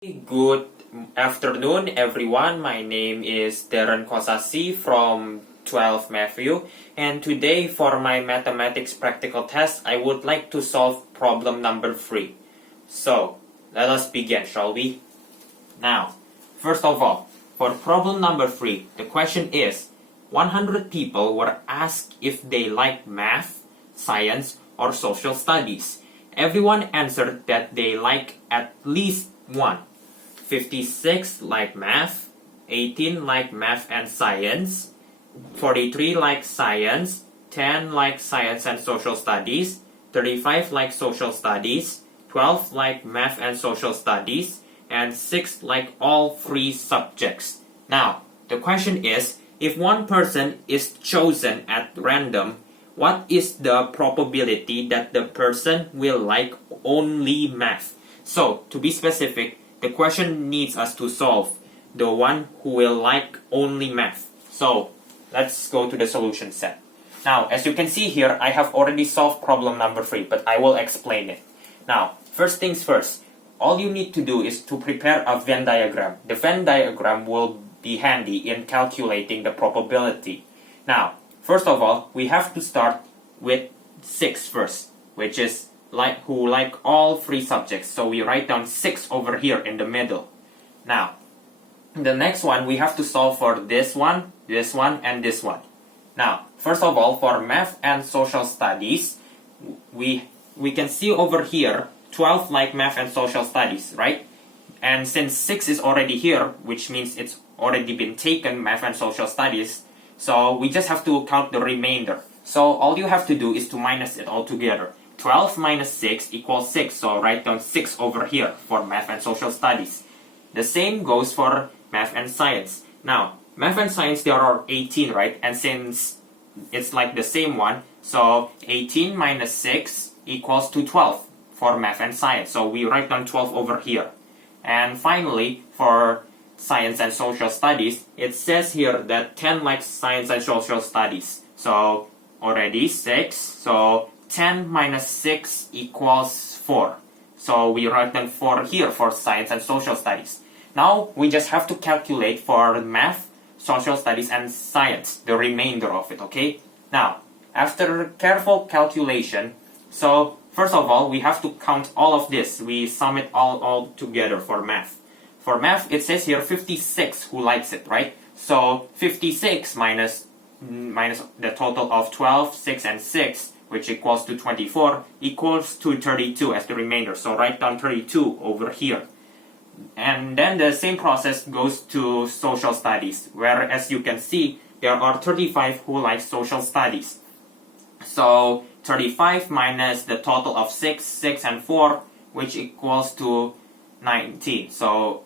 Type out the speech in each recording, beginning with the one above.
Good afternoon, everyone. My name is Darren Kosasi from 12 Matthew, and today for my mathematics practical test, I would like to solve problem number 3. So, let us begin, shall we? Now, first of all, for problem number 3, the question is, 100 people were asked if they like math, science, or social studies. Everyone answered that they like at least one. 56 like math, 18 like math and science, 43 like science, 10 like science and social studies, 35 like social studies, 12 like math and social studies, and 6 like all 3 subjects. Now, the question is, if one person is chosen at random, what is the probability that the person will like only math? So, to be specific, the question needs us to solve the one who will like only math. So, let's go to the solution set. Now, as you can see here, I have already solved problem number 3, but I will explain it. Now, first things first, all you need to do is to prepare a Venn diagram. The Venn diagram will be handy in calculating the probability. Now, first of all, we have to start with 6 first, which is who like all 3 subjects. So we write down 6 over here in the middle. Now, the next one, we have to solve for this one, and this one. Now, first of all, for math and social studies, we can see over here 12 like math and social studies, right? And since 6 is already here, which means it's already been taken, math and social studies, so we just have to count the remainder. So all you have to do is to minus it all together. 12 minus 6 equals 6, so write down 6 over here for math and social studies. The same goes for math and science. Now, math and science, there are 18, right? And since it's like the same one, so 18 minus 6 equals to 12 for math and science. So we write down 12 over here. And finally, for science and social studies, it says here that 10 likes science and social studies. So already 6, so 10 minus 6 equals 4. So we write down 4 here for science and social studies. Now we just have to calculate for math, social studies, and science, the remainder of it, okay? Now, after careful calculation, so first of all, we have to count all of this. We sum it all together for math. For math, it says here 56 who likes it, right? So 56 minus the total of 12, 6, and 6, which equals to 24, equals to 32 as the remainder. So write down 32 over here. And then the same process goes to social studies, where as you can see, there are 35 who like social studies. So 35 minus the total of 6, 6, and 4, which equals to 19. So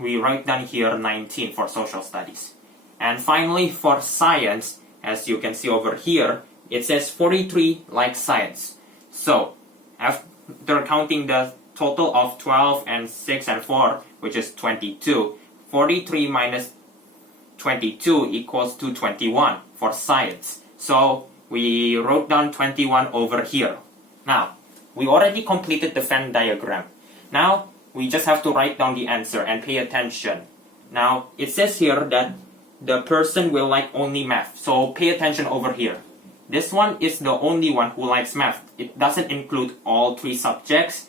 we write down here 19 for social studies. And finally, for science, as you can see over here, it says 43 like science. So, after counting the total of 12 and 6 and 4, which is 22, 43 minus 22 equals to 21 for science. So, we wrote down 21 over here. Now, we already completed the Venn diagram. Now, we just have to write down the answer and pay attention. Now, it says here that the person will like only math. So, pay attention over here. This one is the only one who likes math. It doesn't include all 3 subjects,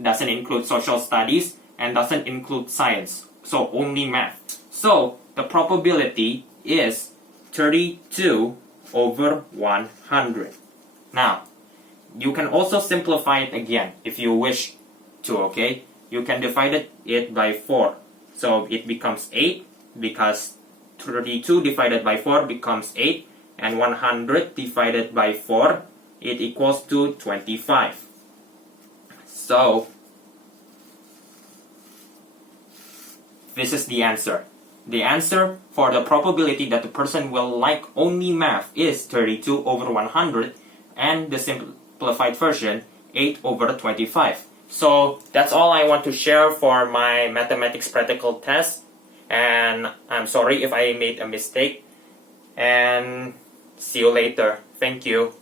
doesn't include social studies, and doesn't include science. So only math. So the probability is 32 over 100. Now, you can also simplify it again if you wish to, okay? You can divide it by 4. So it becomes 8 because 32 divided by 4 becomes 8. And 100 divided by 4, it equals to 25. So, this is the answer. The answer for the probability that the person will like only math is 32 over 100, and the simplified version, 8 over 25. So, that's all I want to share for my mathematics practical test. And I'm sorry if I made a mistake. And see you later. Thank you.